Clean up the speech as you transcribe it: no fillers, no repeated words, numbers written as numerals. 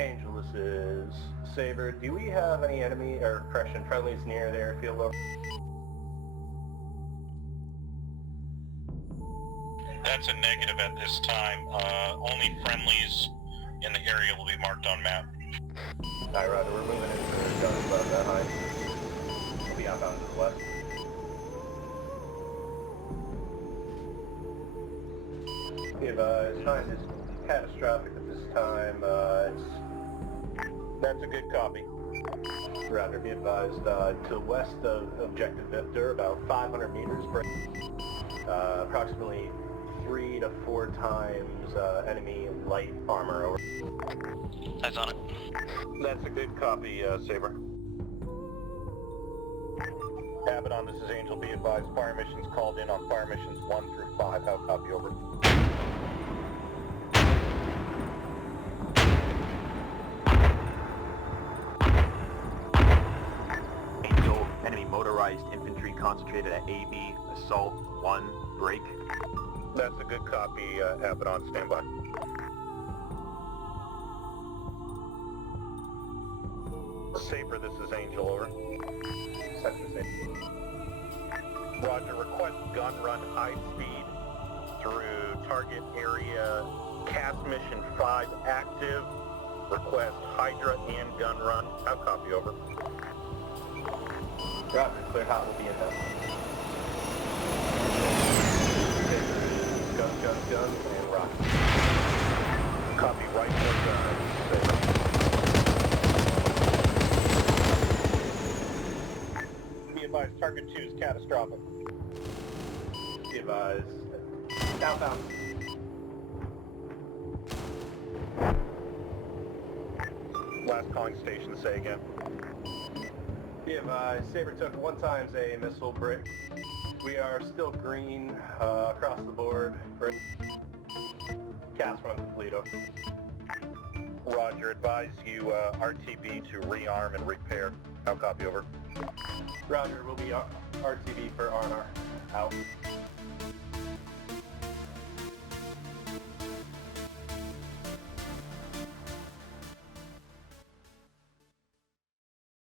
Angel, this is Saber. Do we have any enemy, or correction, friendlies near the airfield over? That's a negative at this time. Only friendlies in the area will be marked on map. Alright, Roger, we're moving in for guns above that height. We'll be outbound to the west. Be advised, time is catastrophic at this time. That's a good copy. Roger, be advised, to the west of Objective Victor, about 500 meters, approximately 3 to 4 times enemy light armor over. Eyes on it. That's a good copy, Saber. Abaddon, this is Angel. Be advised, fire missions called in on fire missions 1 through 5. How copy over? Angel, enemy motorized infantry concentrated at AB, assault 1, break. That's a good copy, Abaddon. Stand by. Saber, this is Angel, over. Sector Saber. Roger, request gun run high speed through target area, CAS mission 5 active. Request Hydra and gun run. How copy over? Roger, clear hot will be in there. Guns, and rock. Copy, right for guns. Be advised, target 2 is catastrophic. Be advised. Outbound. Last calling station, say again. Be advised, Saber took 1 times a missile brick. We are still green across the board. CAS from Toledo. Roger, advise you RTB to rearm and repair. How copy over? Roger, we'll be RTB for Arma. Out.